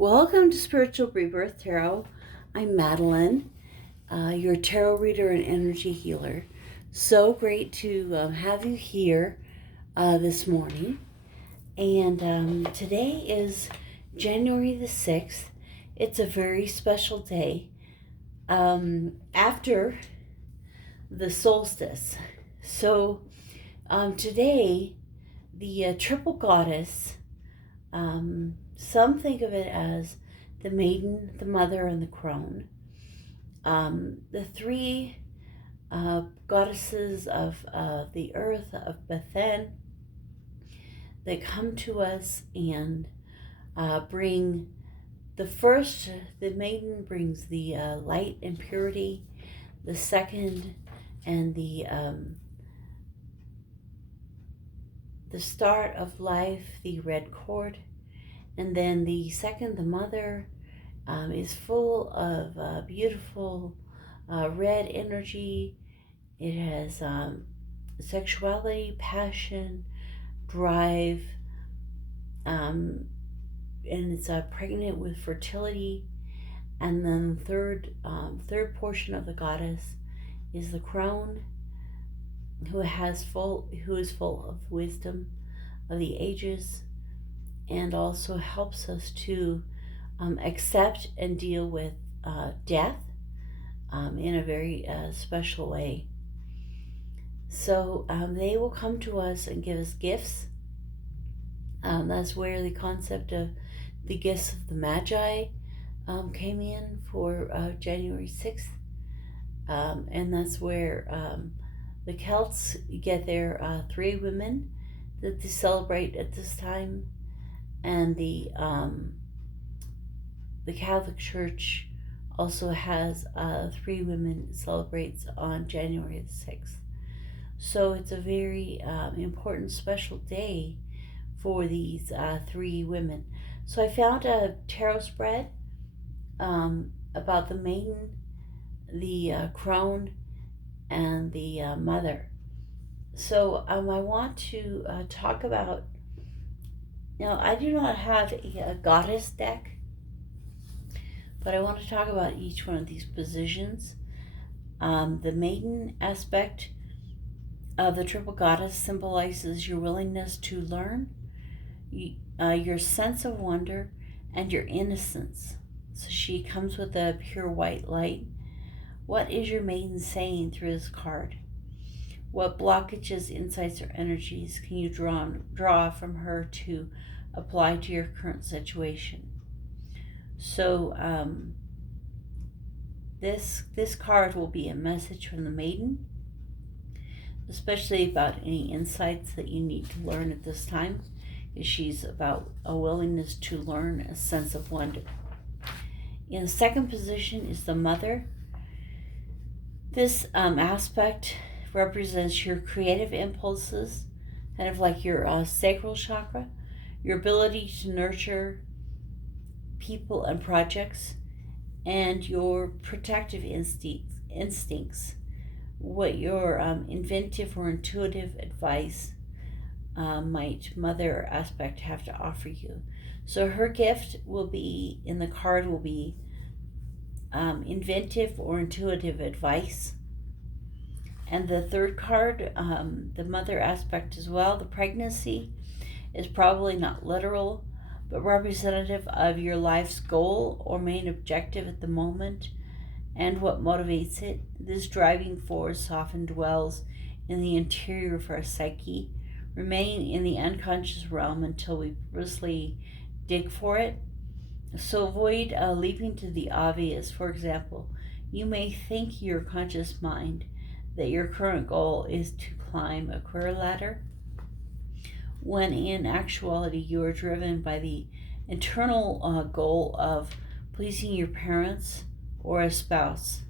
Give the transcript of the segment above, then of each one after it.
Welcome to Spiritual Rebirth Tarot. I'm Madelyn, your tarot reader and energy healer. So great to have you here this morning. And today is January the 6th. It's a very special day after the solstice. So today, the triple goddess, some think of it as the Maiden, the Mother, and the Crone. The three goddesses of the earth, of Bethen, that come to us and bring the Maiden brings the light and purity, the second, and the start of life, the red cord. And then the second, the Mother, is full of beautiful red energy. It has sexuality, passion, drive, and it's pregnant with fertility. And then third portion of the goddess is the Crone, who is full of wisdom of the ages, and also helps us to accept and deal with death in a very special way. So they will come to us and give us gifts. That's where the concept of the gifts of the Magi came in for January 6th. And that's where the Celts get their 3 women that they celebrate at this time. And the Catholic Church also has 3 women it celebrates on January the 6th. So it's a very important, special day for these 3 women. So I found a tarot spread about the Maiden, the Crone, and the Mother. So I want to talk about. Now, I do not have a goddess deck, but I want to talk about each one of these positions. The Maiden aspect of the triple goddess symbolizes your willingness to learn, your sense of wonder, and your innocence. So she comes with a pure white light. What is your Maiden saying through this card? What blockages, insights, or energies can you draw from her to apply to your current situation? So this card will be a message from the Maiden, especially about any insights that you need to learn at this time. She's about a willingness to learn, a sense of wonder. In the second position is the Mother. This aspect represents your creative impulses, kind of like your sacral chakra, your ability to nurture people and projects, and your protective instincts, what your inventive or intuitive advice might Mother aspect have to offer you. So her gift will be, in the card, will be inventive or intuitive advice. And the third card, the Mother aspect as well, the pregnancy, is probably not literal, but representative of your life's goal or main objective at the moment and what motivates it. This driving force often dwells in the interior of our psyche, remaining in the unconscious realm until we purposely dig for it. So avoid leaping to the obvious. For example, you may think your conscious mind that your current goal is to climb a career ladder, when in actuality you are driven by the internal goal of pleasing your parents or a spouse.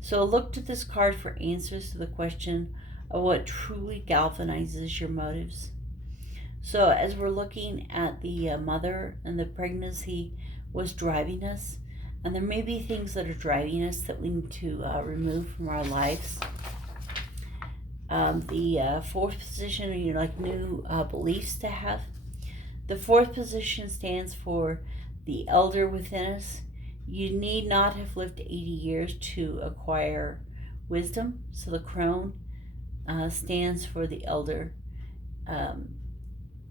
So look to this card for answers to the question of what truly galvanizes your motives. So as we're looking at the Mother and the pregnancy was driving us, and there may be things that are driving us that we need to remove from our lives. The fourth position, new beliefs to have. The fourth position stands for the elder within us. You need not have lived 80 years to acquire wisdom. So the crone stands for the elder.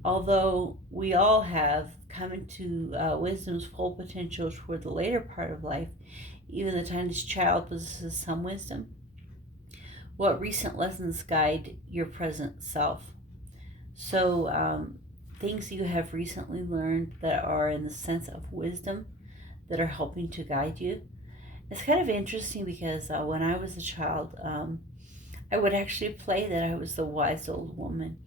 Although we all have come into wisdom's full potential toward the later part of life, even the tiniest child possesses some wisdom. What recent lessons guide your present self? So, things you have recently learned that are in the sense of wisdom that are helping to guide you. It's kind of interesting because when I was a child, I would actually play that I was the wise old woman.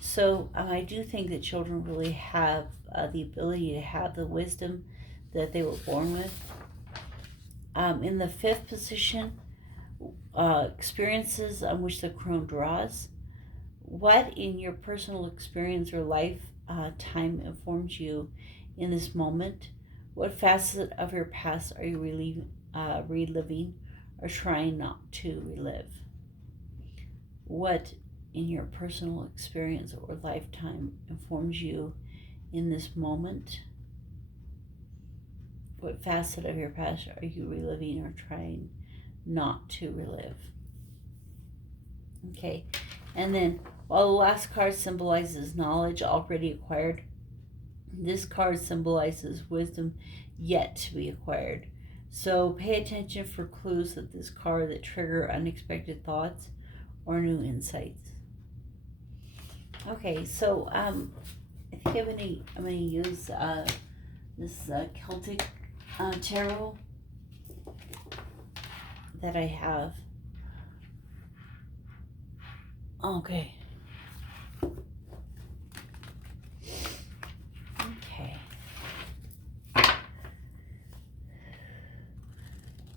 So I do think that children really have the ability to have the wisdom that they were born with. In the fifth position, experiences on which the crone draws. What in your personal experience or lifetime informs you in this moment? What facet of your past are you reliving or trying not to relive? What in your personal experience or lifetime informs you in this moment? What facet of your past are you reliving or trying not to relive? Okay, and then while the last card symbolizes knowledge already acquired, this card symbolizes wisdom yet to be acquired. So pay attention for clues of this card that trigger unexpected thoughts or new insights. Okay, so I think I'm going to use this Celtic tarot that I have. Okay. Okay.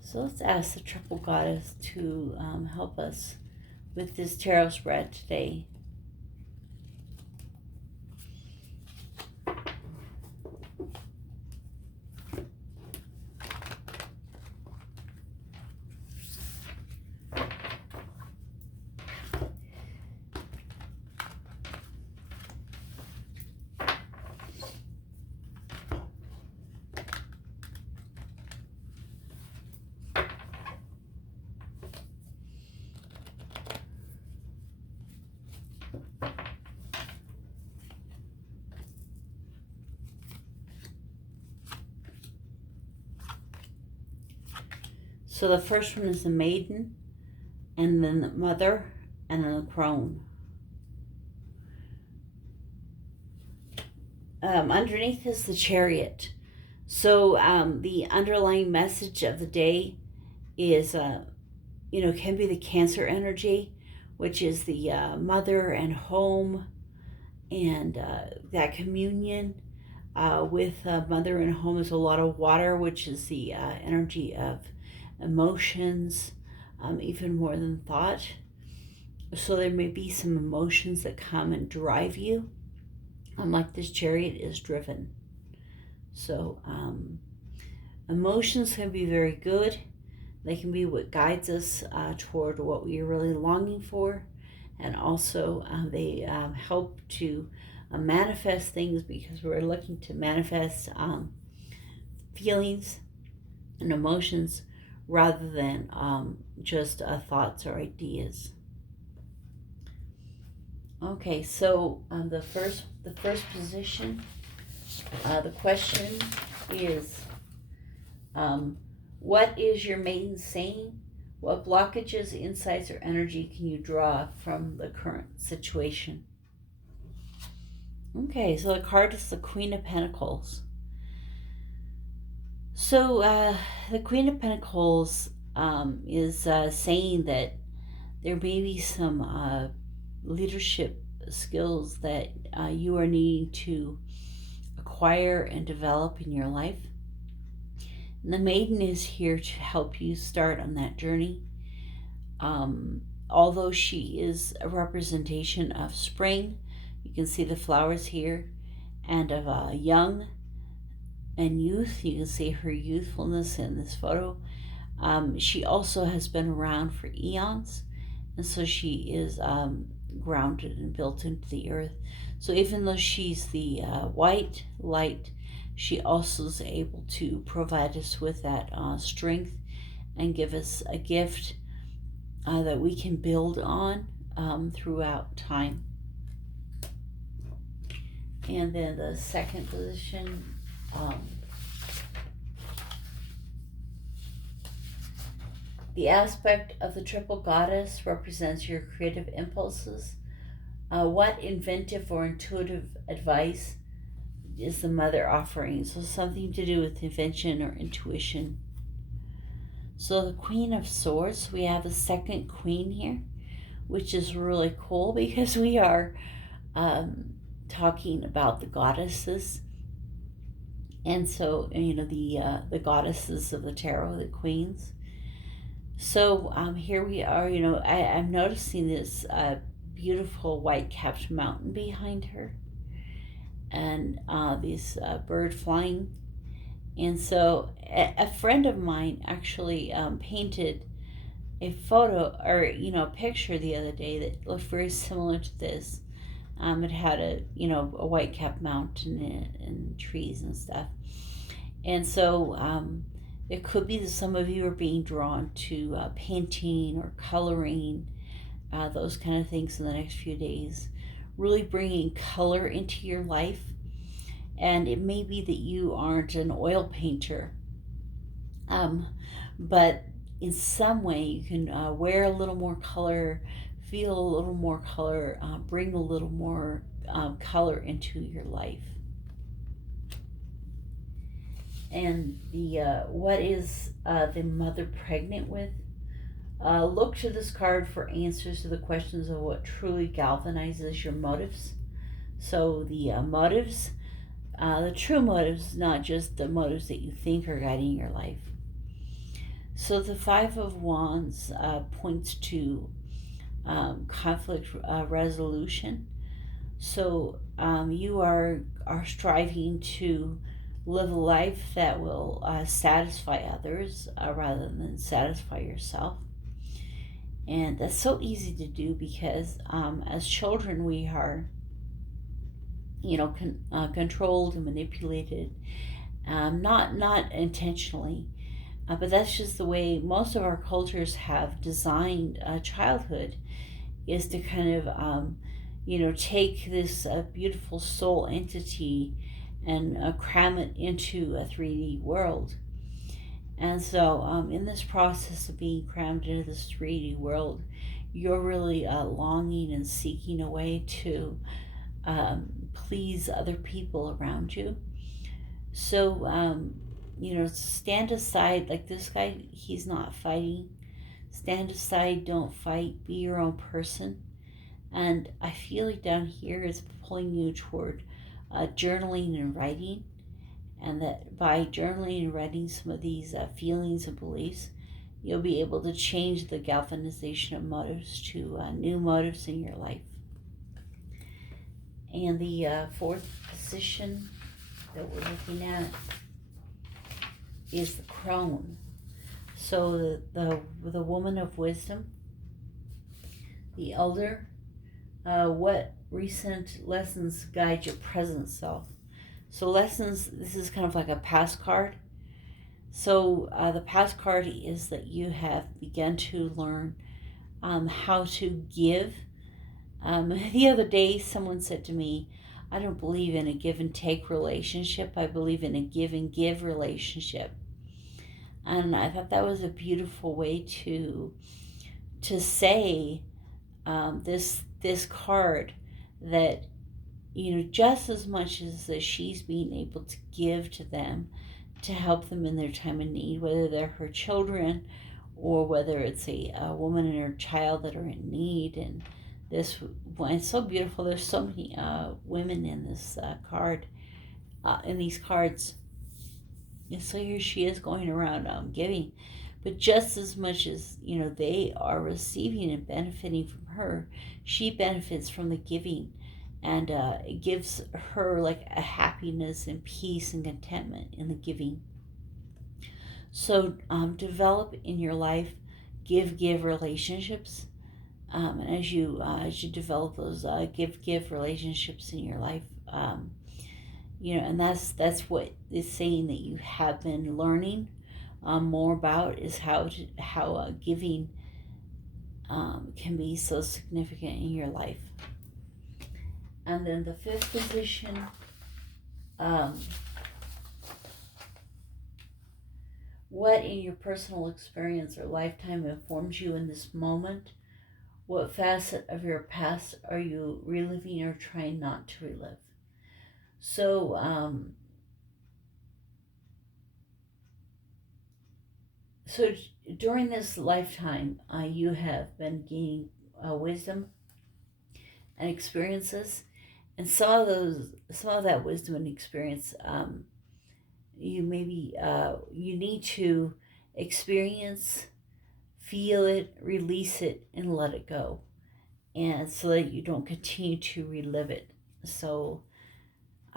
So let's ask the Triple Goddess to help us with this tarot spread today. So the first one is the Maiden, and then the Mother, and then the Crone. Underneath is the Chariot. So the underlying message of the day is, can be the Cancer energy, which is the mother and home, and that communion with mother and home is a lot of water, which is the energy of emotions, even more than thought. So there may be some emotions that come and drive you, like this Chariot is driven. So emotions can be very good. They can be what guides us toward what we are really longing for, and also they help to manifest things, because we're looking to manifest feelings and emotions rather than just thoughts or ideas. Okay, so the first position, the question is, what is your Maiden saying? What blockages, insights, or energy can you draw from the current situation? Okay, so the card is the Queen of Pentacles. So the Queen of Pentacles is saying that there may be some leadership skills that you are needing to acquire and develop in your life. And the Maiden is here to help you start on that journey. Although she is a representation of spring, you can see the flowers here, and of young and youth. You can see her youthfulness in this photo. She also has been around for eons, and so she is grounded and built into the earth. So even though she's the white light she also is able to provide us with that strength and give us a gift that we can build on throughout time. And then the second position, the aspect of the triple goddess represents your creative impulses. What inventive or intuitive advice is the mother offering? So something to do with invention or intuition. So the Queen of Swords, we have the second queen here, which is really cool because we are talking about the goddesses. And so, the goddesses of the tarot, the queens. So here we are, I'm noticing this beautiful white-capped mountain behind her, and this bird flying. And so a friend of mine actually painted a photo, or a picture the other day that looked very similar to this. It had a white-capped mountain and trees and stuff. And so it could be that some of you are being drawn to painting or coloring, those kind of things in the next few days. Really bringing color into your life. And it may be that you aren't an oil painter, but in some way you can wear a little more color, feel a little more color, bring a little more color into your life. And the what is the mother pregnant with? Look to this card for answers to the questions of what truly galvanizes your motives. So the motives, the true motives, not just the motives that you think are guiding your life. So the Five of Wands points to conflict resolution. So you are striving to live a life that will satisfy others rather than satisfy yourself. And that's so easy to do because as children we are, controlled and manipulated, not intentionally, but that's just the way most of our cultures have designed childhood, is to kind of, take this beautiful soul entity and cram it into a 3D world. And so in this process of being crammed into this 3D world, you're really longing and seeking a way to please other people around you. So, stand aside. Like this guy, he's not fighting. Stand aside, don't fight, be your own person. And I feel like down here is pulling you toward journaling and writing. And that by journaling and writing some of these feelings and beliefs, you'll be able to change the galvanization of motives to new motives in your life. And the fourth position that we're looking at is the Crone. So the woman of wisdom, the elder, what recent lessons guide your present self? So lessons, this is kind of like a past card. So the past card is that you have begun to learn how to give. The other day someone said to me, I don't believe in a give and take relationship. I believe in a give and give relationship. And I thought that was a beautiful way to say this card, that just as much as that she's being able to give to them to help them in their time of need, whether they're her children or whether it's a woman and her child that are in need. And this, it's so beautiful. There's so many women in this card, in these cards. And so here she is going around giving. But just as much as, they are receiving and benefiting from her, she benefits from the giving. And it gives her like a happiness and peace and contentment in the giving. So develop in your life give relationships. And as you develop those give relationships in your life, And that's what is saying that you have been learning more about, is how giving can be so significant in your life. And then the fifth position, what in your personal experience or lifetime informs you in this moment? What facet of your past are you reliving or trying not to relive? So, so during this lifetime, you have been gaining wisdom and experiences, and some of that wisdom and experience, you maybe you need to experience, feel it, release it, and let it go, and so that you don't continue to relive it. So,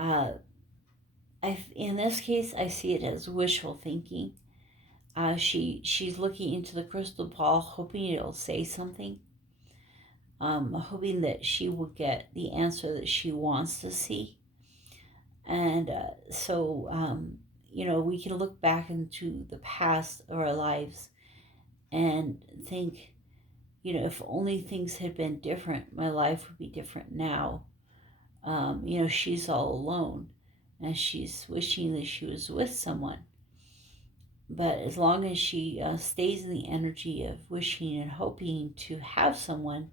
in this case, I see it as wishful thinking. She's looking into the crystal ball, hoping it'll say something, hoping that she will get the answer that she wants to see. And we can look back into the past of our lives and think, if only things had been different, my life would be different now. She's all alone and she's wishing that she was with someone. But as long as she stays in the energy of wishing and hoping to have someone,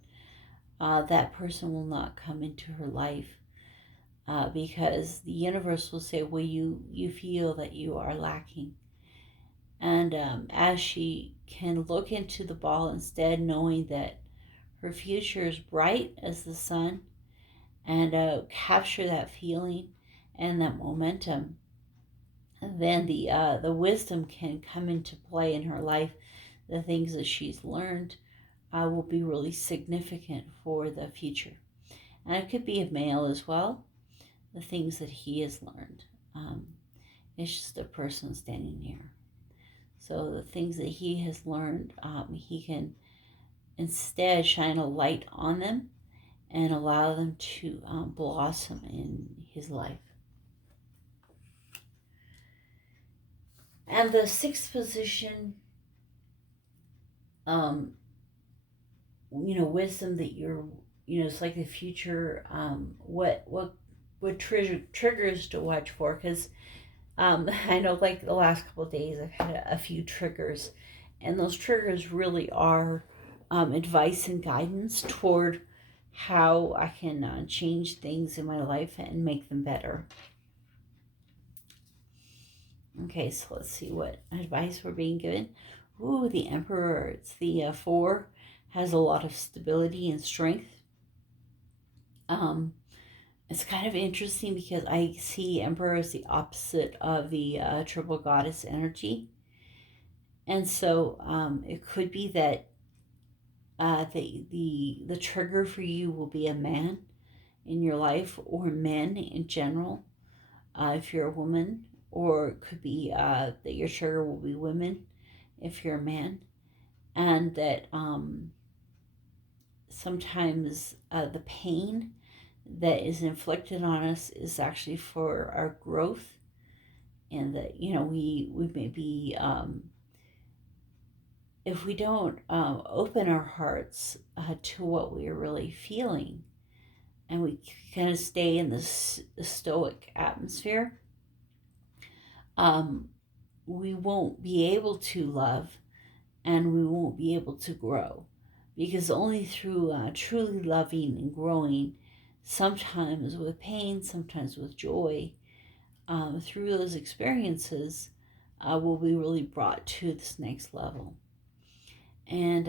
that person will not come into her life, because the universe will say, well, you feel that you are lacking. And as she can look into the ball instead, knowing that her future is bright as the sun, and capture that feeling and that momentum, then the wisdom can come into play in her life. The things that she's learned will be really significant for the future. And it could be a male as well, the things that he has learned. It's just a person standing here. So the things that he has learned, he can instead shine a light on them and allow them to blossom in his life. And the sixth position, wisdom that you're, it's like the future, what triggers to watch for, because I know, like the last couple of days, I've had a few triggers, and those triggers really are advice and guidance toward how I can change things in my life and make them better. Okay, so let's see what advice we're being given. Ooh, the Emperor. It's the 4, has a lot of stability and strength. It's kind of interesting because I see Emperor as the opposite of the triple goddess energy. And so it could be that the trigger for you will be a man in your life, or men in general, if you're a woman, or it could be that your trigger will be women if you're a man, and that sometimes the pain that is inflicted on us is actually for our growth, and that we may be, if we don't open our hearts to what we are really feeling, and we kind of stay in this stoic atmosphere, we won't be able to love, and we won't be able to grow, because only through truly loving and growing, sometimes with pain, sometimes with joy, through those experiences, will be really brought to this next level. And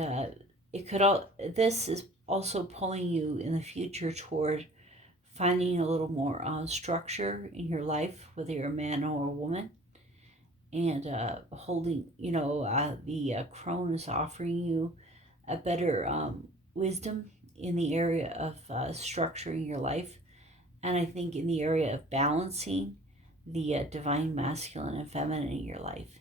this is also pulling you in the future toward finding a little more structure in your life, whether you're a man or a woman, and holding, the Crone is offering you a better wisdom in the area of structuring your life, and I think in the area of balancing the divine masculine and feminine in your life.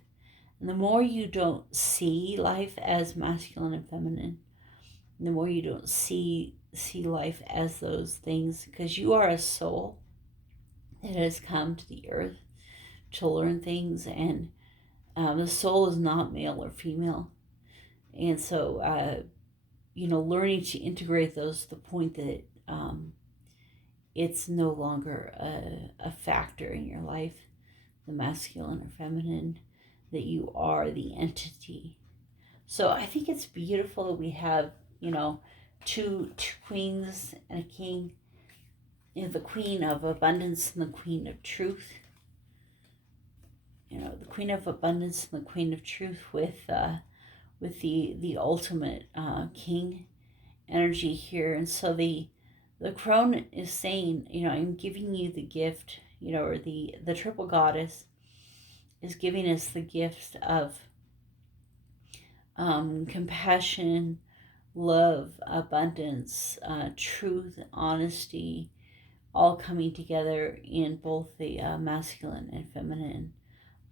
And the more you don't see life as masculine and feminine, the more you don't see life as those things, because you are a soul that has come to the earth to learn things, and the soul is not male or female. And so, learning to integrate those to the point that it's no longer a factor in your life, the masculine or feminine, that you are the entity. So I think it's beautiful that we have, two queens and a king, the queen of abundance and the queen of truth. The queen of abundance and the queen of truth with the ultimate king energy here. And so the crone is saying, I'm giving you the gift, or the triple goddess is giving us the gift of compassion, love, abundance, truth, honesty, all coming together in both the masculine and feminine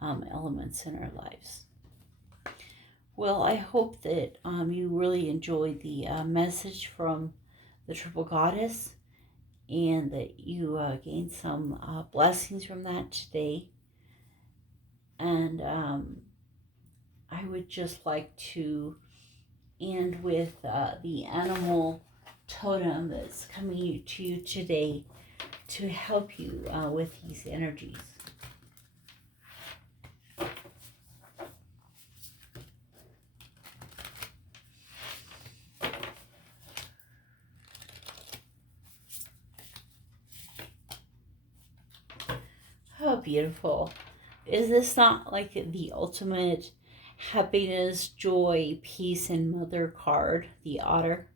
elements in our lives. Well, I hope that you really enjoyed the message from the Triple Goddess, and that you gained some blessings from that today. And I would just like to end with the animal totem that's coming to you today to help you with these energies. Oh, beautiful. Is this not like the ultimate happiness, joy, peace, and mother card, the otter?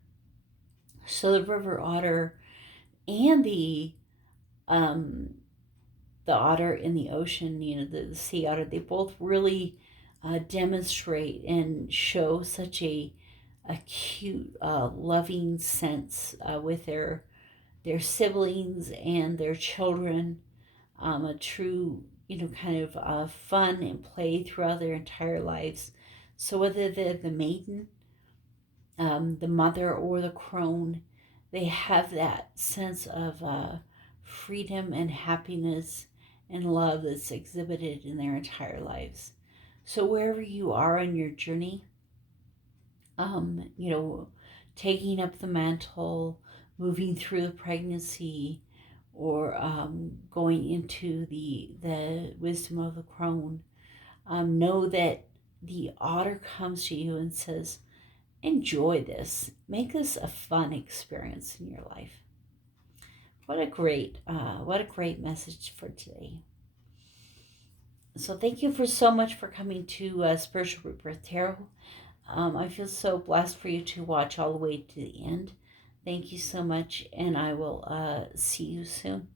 So the river otter and the otter in the ocean, the sea otter, they both really demonstrate and show such a cute, loving sense with their siblings and their children. A true, kind of fun and play throughout their entire lives. So whether they're the maiden, the mother, or the crone, they have that sense of freedom and happiness and love that's exhibited in their entire lives. So wherever you are on your journey, taking up the mantle, moving through the pregnancy, or going into the wisdom of the crone, know that the otter comes to you and says, enjoy this. Make this a fun experience in your life. What a great message for today. So thank you so much for coming to Spiritual Rebirth Tarot. I feel so blessed for you to watch all the way to the end. Thank you so much, and I will see you soon.